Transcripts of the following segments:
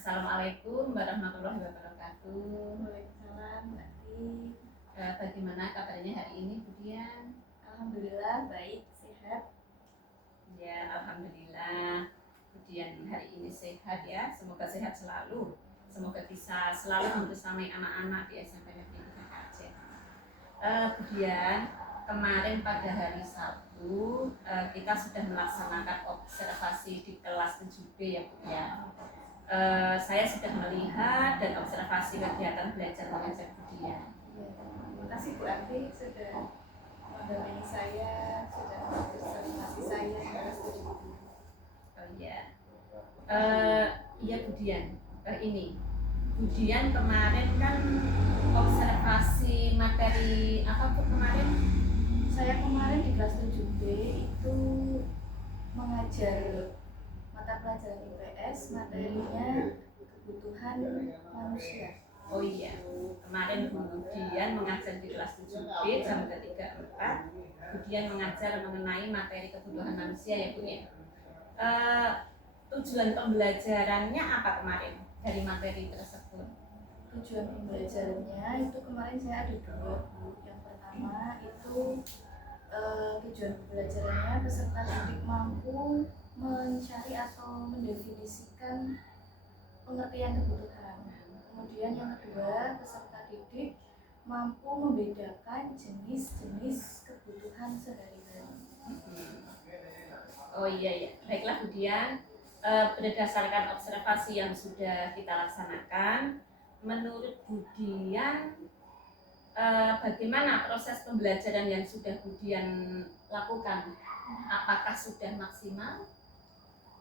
Assalamualaikum warahmatullahi wabarakatuh. Waalaikumsalam, Mbak Ti. Bagaimana kabarnya hari ini, Bu Dian? Alhamdulillah baik, sehat. Ya, alhamdulillah. Bu Dian hari ini sehat ya. Semoga sehat selalu. Semoga bisa selalu membersamai anak-anak di SMP Negeri 3 Aceh. Bu Dian, kemarin pada hari Sabtu kita sudah melaksanakan observasi di kelas 7B ya, Bu Dian. Saya sudah melihat dan observasi kegiatan belajar mengajar Bu Dian. Terima kasih Bu Ati sudah mendampingi saya, sudah observasi saya di kelas 7. Oh iya. Iya Bu Dian. Ini Bu Dian kemarin kan observasi materi apa Bu kemarin? Saya kemarin di kelas 7B itu mengajar mata pelajaran IPS, materinya kebutuhan manusia. Oh iya, kemarin Bu Dian mengajar di kelas 7B jam 3.4. Bu Dian mengajar mengenai materi kebutuhan manusia ya Bu ya. Tujuan pembelajarannya apa kemarin dari materi tersebut? Tujuan pembelajarannya itu kemarin saya ada dua Bu. Yang pertama itu tujuan pembelajarannya peserta didik mampu mencari atau mendefinisikan pengertian kebutuhan. Kemudian yang kedua, peserta didik mampu membedakan jenis-jenis kebutuhan sehari-hari. Oh iya, baiklah Bu Dian. Berdasarkan observasi yang sudah kita laksanakan, menurut Bu Dian bagaimana proses pembelajaran yang sudah Bu Dian lakukan? Apakah sudah maksimal?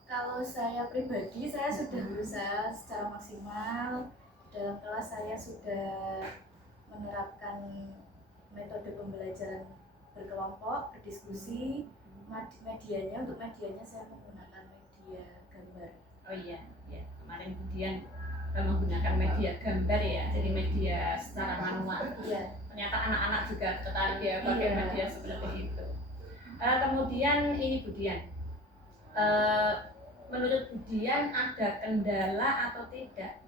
Kalau saya pribadi, saya sudah berusaha secara maksimal. Dalam kelas saya sudah menerapkan metode pembelajaran berkelompok, berdiskusi. Medianya, untuk medianya saya menggunakan media gambar. Oh iya, kemarin Bu Dian menggunakan media gambar ya, jadi media secara manual. Iya. Ternyata anak-anak juga tertarik ya pakai media seperti itu. Kemudian ini Bu Dian, menurut Bu Dian ada kendala atau tidak?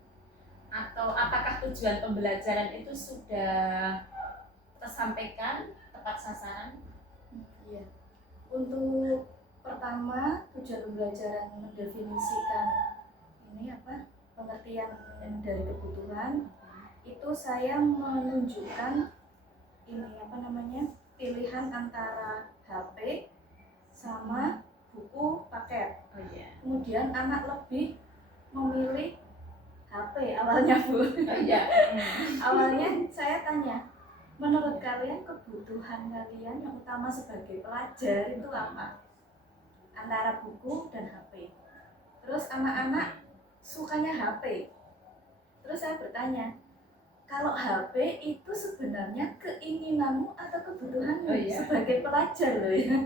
Atau apakah tujuan pembelajaran itu sudah tersampaikan tepat sasaran? Iya. Untuk pertama, tujuan pembelajaran mendefinisikan pengertian dari kebutuhan itu saya menunjukkan pilihan antara HP sama buku paket. Oh iya. Kemudian anak lebih memilih HP awalnya Bu. Oh iya. Awalnya saya tanya, menurut kalian kebutuhan kalian yang utama sebagai pelajar itu apa? Antara buku dan HP. Terus anak-anak sukanya HP. Terus saya bertanya, kalau HP itu sebenarnya keinginanmu atau kebutuhanmu? Oh, iya. Sebagai pelajar loh ya.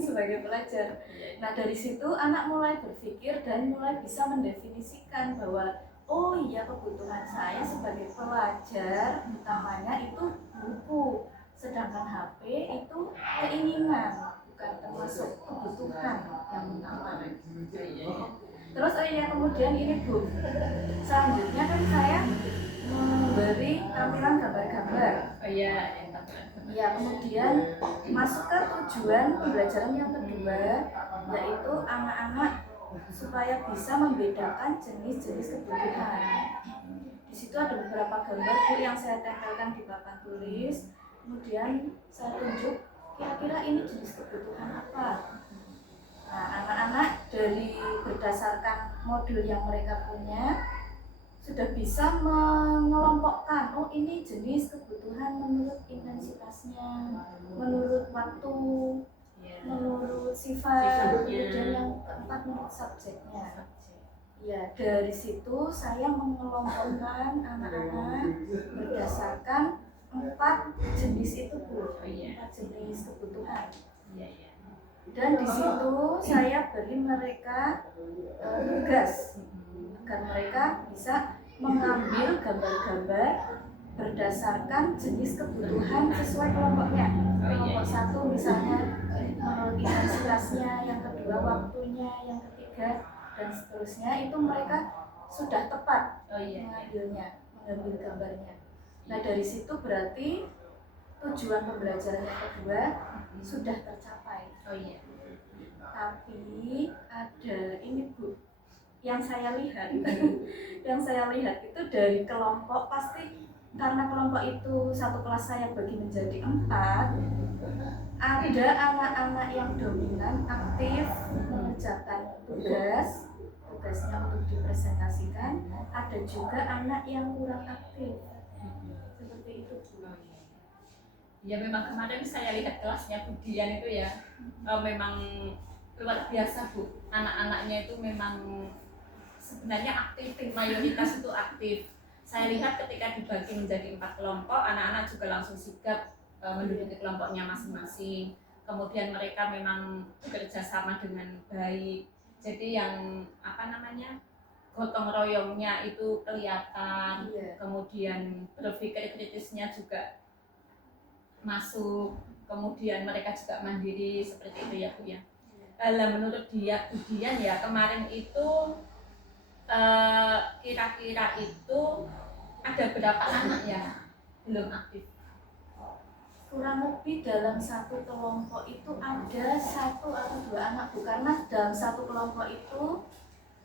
Sebagai pelajar. Nah dari situ anak mulai berpikir dan mulai bisa mendefinisikan bahwa oh iya, kebutuhan saya sebagai pelajar utamanya itu buku, sedangkan HP itu keinginan, bukan termasuk kebutuhan yang utama. Terus kemudian ini Bu, selanjutnya kan saya memberi tampilan gambar-gambar. Oh iya, yang tampilan gambar. Ya, kemudian masuk ke tujuan pembelajaran yang kedua, yaitu anak-anak supaya bisa membedakan jenis-jenis kebutuhan. Di situ ada beberapa gambar yang saya tempelkan di papan tulis. Kemudian saya tunjuk kira-kira ini jenis kebutuhan apa. Nah, anak-anak dari berdasarkan modul yang mereka punya sudah bisa mengelompokkan, oh ini jenis kebutuhan menurut intensitasnya, menurut waktu, menurut sifat, kemudian yang keempat menurut subjeknya. Ya, dari situ saya mengelompokkan anak-anak berdasarkan 4 jenis itu Bu, 4 jenis kebutuhan. Dan di situ saya beri mereka tugas agar mereka bisa mengambil gambar-gambar berdasarkan jenis kebutuhan sesuai kelompoknya. Kelompok 1 misalnya menurut intensitasnya, yang kedua waktunya, yang ketiga dan seterusnya. Itu mereka sudah tepat Oh iya. mengambil gambarnya. Nah dari situ berarti tujuan pembelajaran yang kedua sudah tercapai. Oh iya. Tapi ada ini Bu, yang saya lihat itu dari kelompok, pasti karena kelompok itu satu kelas saya bagi menjadi 4, ada anak-anak yang dominan aktif mengerjakan tugasnya untuk dipresentasikan, ada juga anak yang kurang aktif seperti itu Bu. Ya memang kemarin saya lihat kelasnya Budian itu ya, memang luar biasa Bu. Anak-anaknya itu memang sebenarnya aktif, mayoritas itu aktif. Saya lihat ketika dibagi menjadi 4 kelompok, anak-anak juga langsung sigap menduduki kelompoknya masing-masing. Kemudian mereka memang bekerja sama dengan baik. Jadi yang gotong royongnya itu kelihatan. Kemudian berpikir kritisnya juga masuk, kemudian mereka juga mandiri seperti itu ya Bu ya. Menurut Budian ya kemarin itu kira-kira itu ada berapa anak ya belum aktif? Kurang lebih dalam satu kelompok itu ada 1 atau 2 anak Bu, karena dalam satu kelompok itu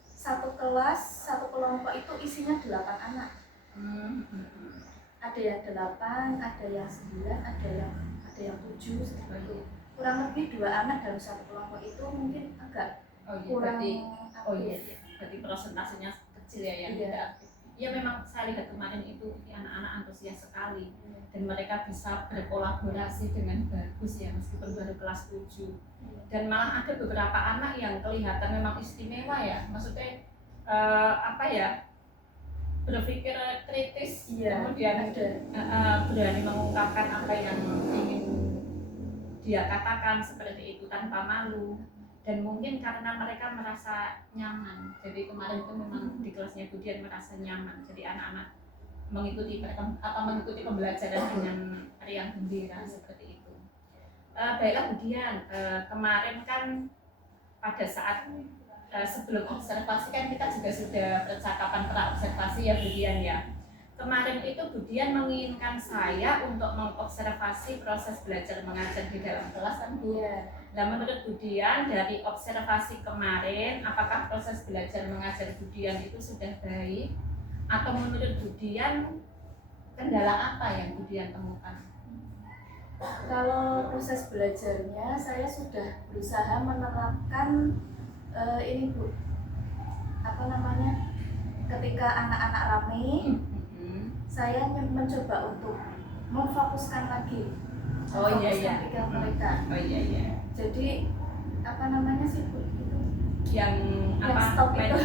satu kelas, satu kelompok itu isinya 8 anak. Ada yang 8, ada yang 9, ada yang 7 seperti itu. Kurang lebih 2 anak dalam satu kelompok itu mungkin agak kurang aktif. Berarti presentasinya kecil ya yang tidak aktif. Ya memang saya lihat kemarin itu anak-anak antusias sekali dan mereka bisa berkolaborasi dengan bagus ya meskipun baru kelas 7. Dan malah ada beberapa anak yang kelihatan memang istimewa ya, maksudnya berpikir kritis, kemudian berani mengungkapkan apa yang ingin dia katakan seperti itu tanpa malu. Dan mungkin karena mereka merasa nyaman, jadi kemarin itu memang di kelasnya Budian merasa nyaman, jadi anak-anak mengikuti pembelajaran dengan riang gembira seperti itu. Baiklah Budian, kemarin kan pada saat sebelum observasi kan kita juga sudah percakapan pra-observasi ya Budian ya. Kemarin itu Budian menginginkan saya untuk mengobservasi proses belajar mengajar di dalam kelas kan Bu. Nah menurut Budian dari observasi kemarin, apakah proses belajar mengajar Budian itu sudah baik? Atau menurut Budian kendala apa yang Budian temukan? Kalau proses belajarnya saya sudah berusaha menerapkan ini Bu, ketika anak-anak rame, saya mencoba untuk memfokuskan lagi pikiran mereka. Jadi Yang stop itu,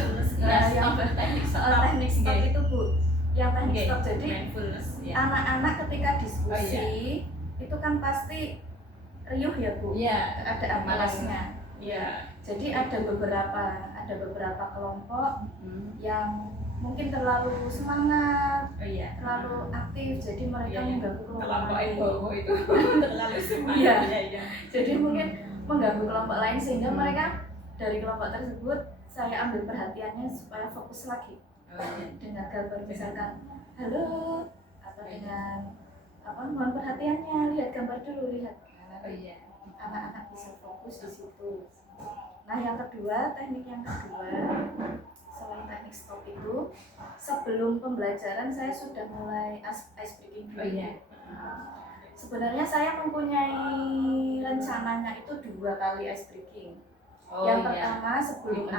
teknik stop itu Bu, yang teknik stop. Jadi ya. Anak-anak ketika diskusi itu kan pasti riuh ya Bu, ada kelasnya. Jadi ada beberapa kelompok yang mungkin terlalu semangat, terlalu aktif, jadi mereka mengganggu kelompok lain. Itu terlalu semangat. Jadi mungkin mengganggu kelompok lain sehingga mereka dari kelompok tersebut saya ambil perhatiannya supaya fokus lagi dengan gambar misalkan halo atau dengan mohon perhatiannya, lihat gambar dulu, anak-anak bisa fokus di situ. Nah teknik yang kedua selain teknik stop itu, sebelum pembelajaran saya sudah mulai ice breaking dulu. Sebenarnya saya mempunyai rencananya itu 2 kali ice breaking. Yang pertama sebelum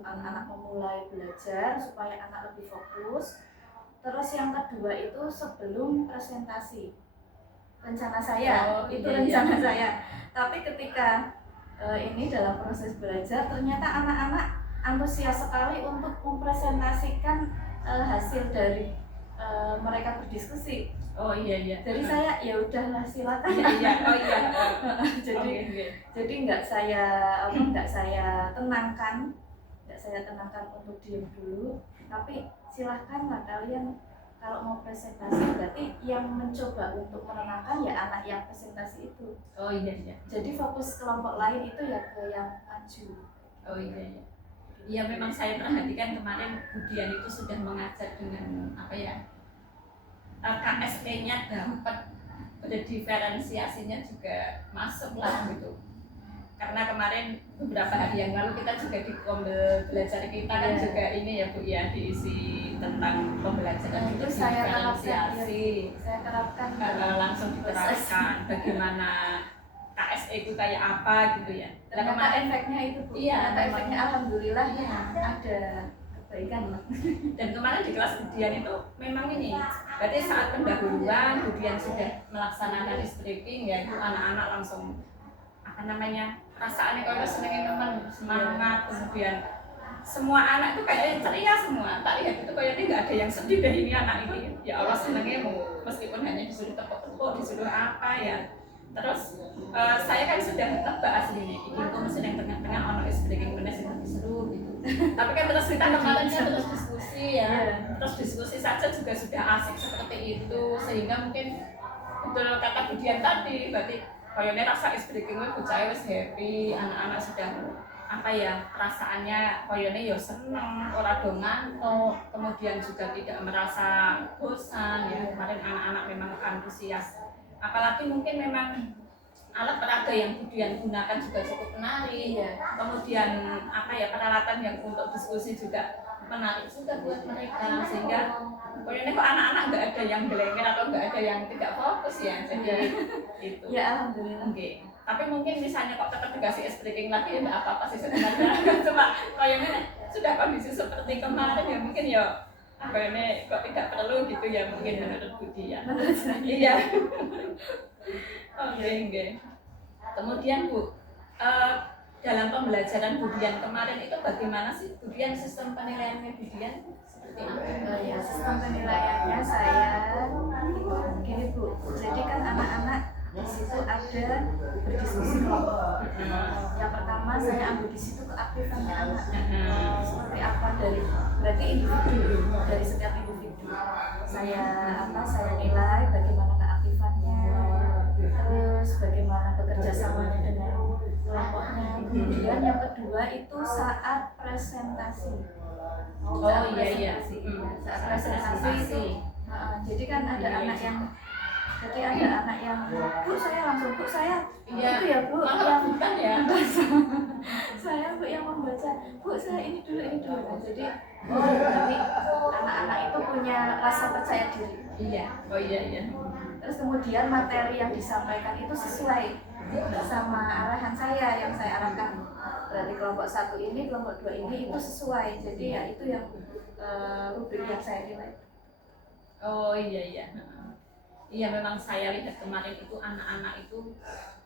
anak-anak memulai belajar supaya anak lebih fokus. Terus yang kedua itu sebelum presentasi. Rencana saya, rencana saya. Tapi ketika ini dalam proses belajar ternyata anak-anak antusias sekali untuk mempresentasikan hasil dari mereka berdiskusi. Jadi saya ya udahlah silakan. Jadi nggak saya tenangkan untuk diam dulu. Tapi silahkanlah kalian kalau mau presentasi, berarti yang mencoba untuk menenangkan ya anak yang presentasi itu. Iya. Jadi fokus kelompok lain itu ya ke yang maju. Ya memang saya perhatikan kemarin Budian itu sudah mengajar dengan apa ya, KSP-nya dapat, ada diferensiasinya juga masuk lah gitu. Karena kemarin beberapa hari yang lalu kita juga di kombel belajar kita kan juga ini ya Bu ya, diisi tentang pembelajaran itu itu diferensiasi. Saya terapkan Langsung diterapkan bagaimana KSE itu kayak apa gitu ya. Nah, kemarin efeknya itu Bu. Iya, efeknya alhamdulillah ada kebaikan. Dan kemarin di kelas Budian itu memang ini, berarti saat pendahuluan Budian sudah melaksanakan ice-breaking ya, itu anak-anak langsung apa namanya, perasaannya kalau senengin teman, semangat, kemudian semua anak itu kayaknya ceria semua. Tak lihat itu kayaknya nggak ada yang sedih deh ini anak ini. Ya Allah senengnya mau, meskipun hanya disuruh tepuk-tepuk, disuruh apa ya. Terus saya kan sudah tebak asli nih, ini kok mesin yang tengah-tengah ono is breaking menes yang lebih seru gitu. Tapi kan terus kita kemarinnya terus diskusi ya, terus diskusi saja juga sudah asik seperti itu, sehingga mungkin betul kata Budian tadi, berarti kayaknya rasa is breakingnya bocah wis happy, anak-anak sudah apa ya, perasaannya kayaknya ya seneng, ora do ngantuk, kemudian juga tidak merasa bosan ya. Kemarin anak-anak memang antusias, apalagi mungkin memang alat peraga yang Budian gunakan juga cukup menarik ya. Kemudian apa ya, peralatan yang untuk diskusi juga menarik juga buat mereka, sehingga pokoknya kok anak-anak nggak ada yang gelengin atau nggak ada yang tidak fokus ya. Jadi itu ya alhamdulillah. Okay. Tapi mungkin misalnya kok tetap dikasih ice breaking lagi ya nggak apa-apa sih sebenarnya. Cuma kayaknya sudah kondisi seperti kemarin ya, mungkin ya kayaknya kok tidak perlu gitu ya, mungkin menurut Budi ya. Iya. Oke. Kemudian Bu, dalam pembelajaran Budian kemarin itu bagaimana sih Budian, sistem penilaiannya Budian seperti apa? Ya, sistem penilaiannya saya itu gini Bu. Jadi kan anak-anak di situ ada berdiskusi kelompok. Yang pertama saya ambil di situ keaktifannya anak. Seperti apa berarti individu, dari setiap individu. Saya nilai bagaimana keaktifannya, terus bagaimana bekerja samanya dengan kelompoknya. Kemudian yang kedua itu saat presentasi. Saat presentasi itu jadi kan ada anak yang Bu saya langsung Bu saya itu ya Bu yang bukan ya saya Bu yang membaca, Bu saya ini dulu kan. Jadi berarti anak-anak itu punya rasa percaya diri. iya. Terus kemudian materi yang disampaikan itu sesuai sama arahan saya yang saya arahkan. Berarti kelompok 1 ini, kelompok 2 ini itu sesuai. Jadi ya itu yang rubrik yang saya nilai. Oh iya. Iya, memang saya lihat kemarin itu anak-anak itu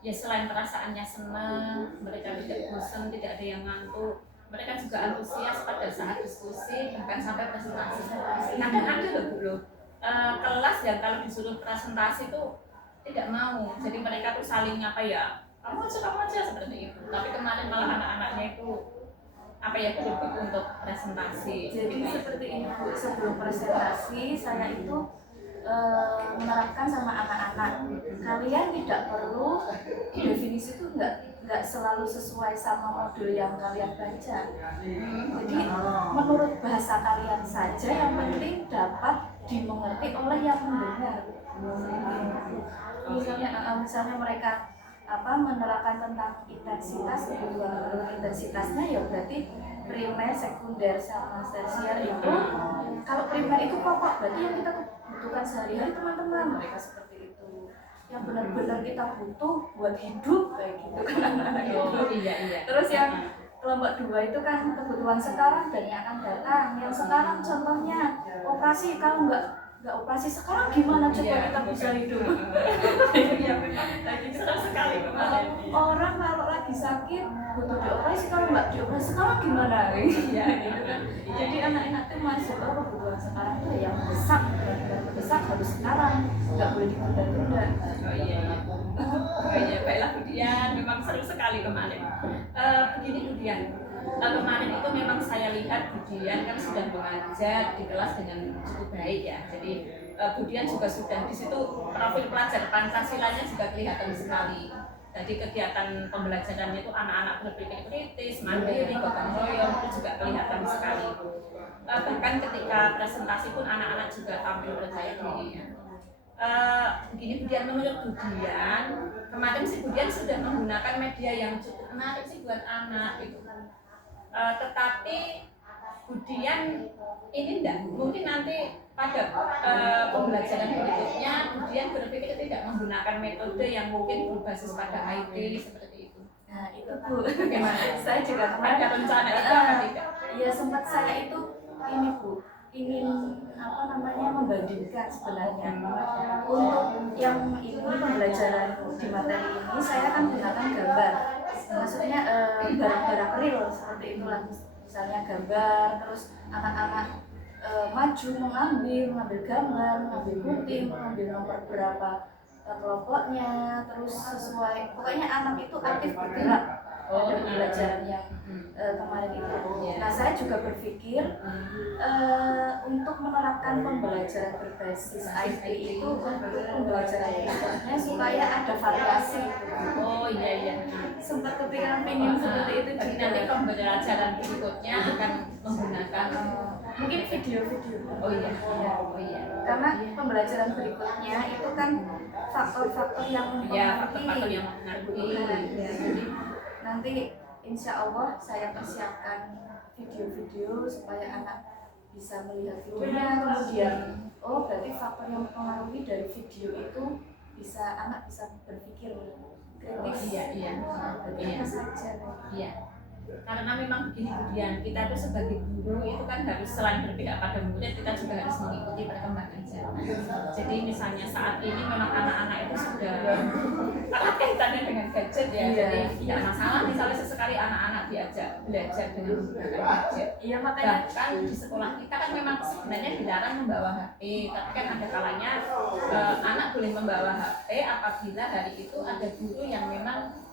ya selain perasaannya senang, mereka tidak bosan, tidak ada yang ngantuk, mereka juga antusias pada saat diskusi, bahkan sampai presentasi. Kadang ada loh kelas yang kalau disuruh presentasi itu tidak mau, jadi mereka tuh saling apa ya, kamu aja seperti itu. Tapi kemarin malah anak-anaknya itu apa ya, berebut untuk presentasi. Jadi seperti ini Bu, sebelum presentasi saya itu menerapkan sama anak-anak, kalian tidak perlu definisi itu nggak selalu sesuai sama modul yang kalian baca. Jadi menurut bahasa kalian saja, yang penting dapat dimengerti oleh yang mendengar. Misalnya mereka menerapkan tentang intensitas, intensitasnya ya berarti primer, sekunder, sama tersier itu. Kalau primer itu pokok, berarti yang kita butuhkan sehari-hari teman-teman, mereka seperti itu. Yang benar-benar kita butuh buat hidup kayak gitu kan anak-anak itu. Iya. Terus yang kelompok 2 itu kan kebutuhan sekarang dan yang akan datang. Yang sekarang contohnya operasi, kalau nggak operasi sekarang gimana coba kita bisa hidup? Iya benar. Senang sekali kemarin. Orang kalau lagi sakit butuh dioperasi, kalau nggak dioperasi sekarang gimana? Iya gitu kan. Jadi anak-anak itu masuk kebutuhan sekarang itu yang mendesak harus sekarang, nggak boleh ditunda-tunda. Oh iya. Baiklah Budian, memang seru sekali kemarin. Begini Budian, kemarin itu memang saya lihat Budian kan sudah mengajar di kelas dengan cukup baik ya. Jadi Budian juga sudah di situ profil pelajar Pancasilanya juga kelihatan sekali. Jadi kegiatan pembelajarannya itu anak-anak berpikir kritis, mandiri, gotong royong itu juga kelihatan sekali. Bahkan ketika presentasi pun anak-anak juga tampil percaya diri ya. Begini Budian, menurut Budian, kemarin si Budian sudah menggunakan media yang cukup menarik sih buat anak gitu. Tetapi Budian ini enggak, mungkin nanti pada pembelajaran berikutnya Budian berpikir tidak menggunakan metode yang mungkin berbasis pada IT seperti itu. Nah itu Bu, bagaimana? saya juga Ada rencana itu apa tidak? Ya sempat saya itu ini Bu, ingin membandingkan sebenarnya. Untuk yang ini pembelajaran di materi ini saya kan gunakan gambar, maksudnya barang-barang real seperti itulah, misalnya gambar, terus anak-anak maju mengambil gambar, mengambil gunting, mengambil nomor berapa kelompoknya, terus sesuai, pokoknya anak itu aktif bergerak pada pembelajaran yang kemarin itu. Nah saya juga berpikir untuk menerapkan pembelajaran berbasis IT itu untuk pembelajaran berikutnya supaya ada variasi gitu. Oh iya. Sempat kepikiran pengen seperti itu juga. Nanti pembelajaran berikutnya akan menggunakan mungkin video-video. Oh iya. Karena pembelajaran berikutnya itu kan faktor-faktor yang mempengaruhi. Ya, jadi nanti insya Allah saya persiapkan video-video supaya anak bisa melihat videonya, kemudian berarti faktor yang mempengaruhi dari video itu bisa anak bisa berpikir kritis. Iya. Apa saja. Iya. Karena memang begini Budian, kita tuh sebagai guru itu kan harus selain berpihak pada murid, kita juga harus mengikuti perkembangan zaman. Jadi misalnya saat ini memang anak-anak itu sudah erat kaitannya dengan gadget ya, jadi tidak masalah misalnya sesekali anak-anak diajak belajar dengan menggunakan gadget. Iya, makanya bahkan di sekolah kita kan memang sebenarnya dilarang membawa HP, tapi kan ada kalanya anak boleh membawa HP apabila hari itu ada guru yang memang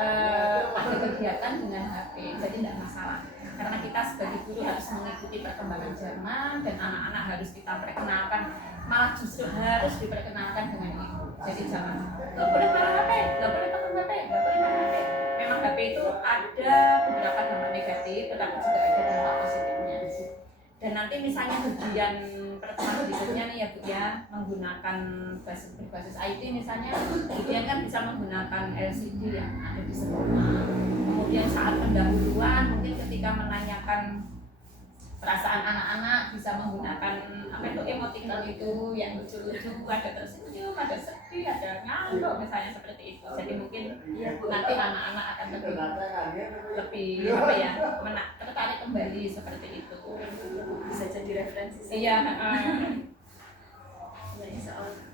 ada kegiatan dengan HP, jadi tidak masalah. Karena kita sebagai guru harus mengikuti perkembangan zaman dan anak-anak harus kita perkenalkan, malah justru harus diperkenalkan dengan itu. Jadi jangan nggak boleh main HP, nggak boleh pakai HP, nggak boleh main HP. Memang HP itu ada beberapa dampak negatif, tetapi juga ada dampak positifnya. Dan nanti misalnya ujian pertemuan berikutnya nih ya Bu ya, menggunakan berbasis IT misalnya, kemudian kan bisa menggunakan LCD yang ada di sekolah. Kemudian saat pendahuluan mungkin ketika menanyakan perasaan anak-anak bisa menggunakan apa itu emoticon itu yang lucu-lucu, ada tersenyum, ada sedih, ada ngambek misalnya seperti itu. Jadi mungkin nanti anak-anak akan lebih apa ya, tertarik kembali seperti itu. Bisa jadi referensi. Iya.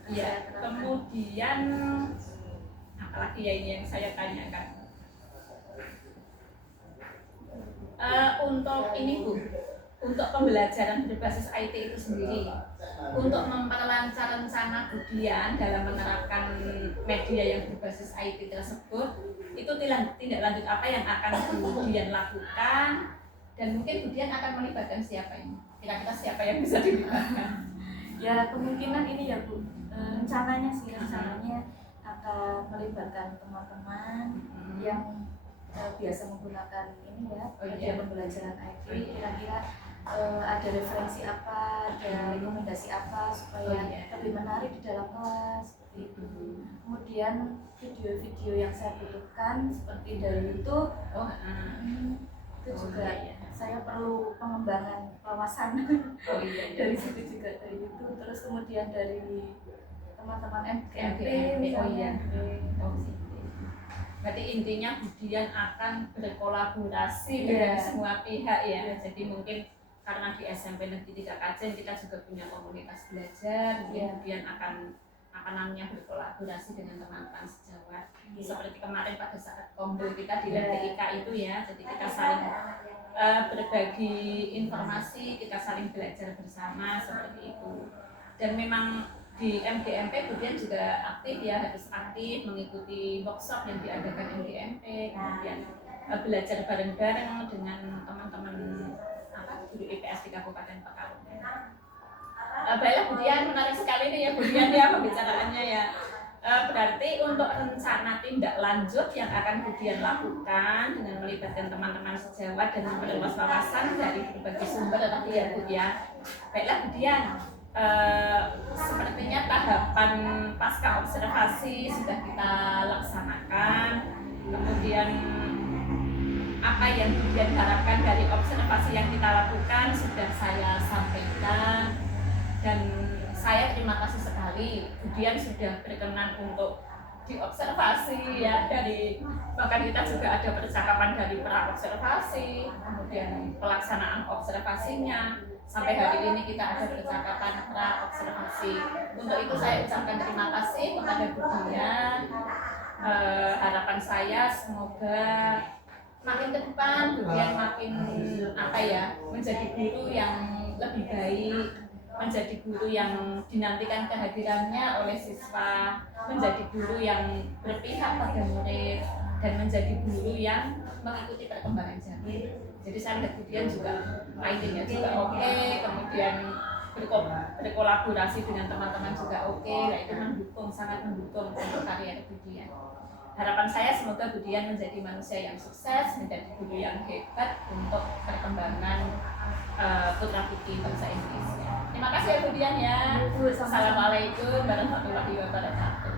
Iya. Kemudian apalagi ya ini yang saya tanyakan. Untuk ini Bu, untuk pembelajaran berbasis IT itu sendiri, untuk memperlancar rencana Budian dalam menerapkan media yang berbasis IT tersebut, itu tindak lanjut apa yang akan Budian lakukan, dan mungkin Budian akan melibatkan siapa ini? Kira-kira siapa yang bisa dilibatkan? Ya kemungkinan ini ya Bu, rencananya akan melibatkan teman-teman yang biasa menggunakan ini ya, media pembelajaran IT. Kira-kira ada referensi apa, ada rekomendasi apa supaya lebih menarik di dalam kelas seperti itu. Kemudian video-video yang saya butuhkan seperti dari YouTube, itu juga saya perlu pengembangan wawasan dari situ juga, dari YouTube. Terus kemudian dari teman-teman MGMP misalnya. Berarti intinya Budian akan berkolaborasi dengan semua pihak ya. Jadi mungkin karena di SMP Negeri 3 Kajen kita juga punya komunitas belajar, Budian akan berkolaborasi dengan teman-teman sejawat. Seperti kemarin pada saat kombo kita di LTIK itu ya, jadi kita saling berbagi informasi, kita saling belajar bersama seperti itu. Dan memang di MGMP Budian juga aktif ya, harus aktif mengikuti workshop yang diadakan MGMP, kemudian belajar bareng-bareng dengan teman-teman guru IPS di Kabupaten Pekalongan. Baiklah Budian, menarik sekali nih ya Budian ya pembicaraannya ya. berarti untuk rencana tindak lanjut yang akan Budian lakukan dengan melibatkan teman-teman sejawat dan memperluas wawasan dari berbagai sumber tadi ya Bu ya. Baiklah Budian, sepertinya tahapan pasca observasi sudah kita laksanakan. Kemudian apa yang Budian harapkan dari observasi yang kita lakukan sudah saya sampaikan, dan saya terima kasih sekali Budian sudah berkenan untuk diobservasi ya, dari bahkan kita juga ada percakapan dari pra observasi, kemudian pelaksanaan observasinya, sampai hari ini kita ada percakapan pra observasi. Untuk itu saya ucapkan terima kasih kepada Budian. Harapan saya semoga makin ke depan Budian makin menjadi guru yang lebih baik, menjadi guru yang dinantikan kehadirannya oleh siswa, menjadi guru yang berpihak pada murid, dan menjadi guru yang mengikuti perkembangan zaman. Jadi saya lihat Budian juga writingnya juga oke, kemudian berkolaborasi dengan teman-teman juga oke. Nah itu mendukung, sangat mendukung untuk karier Budian. Harapan saya semoga Budian menjadi manusia yang sukses, menjadi guru yang hebat untuk perkembangan putra putri bangsa Indonesia. Terima kasih ya Budian ya. Assalamualaikum warahmatullahi wabarakatuh.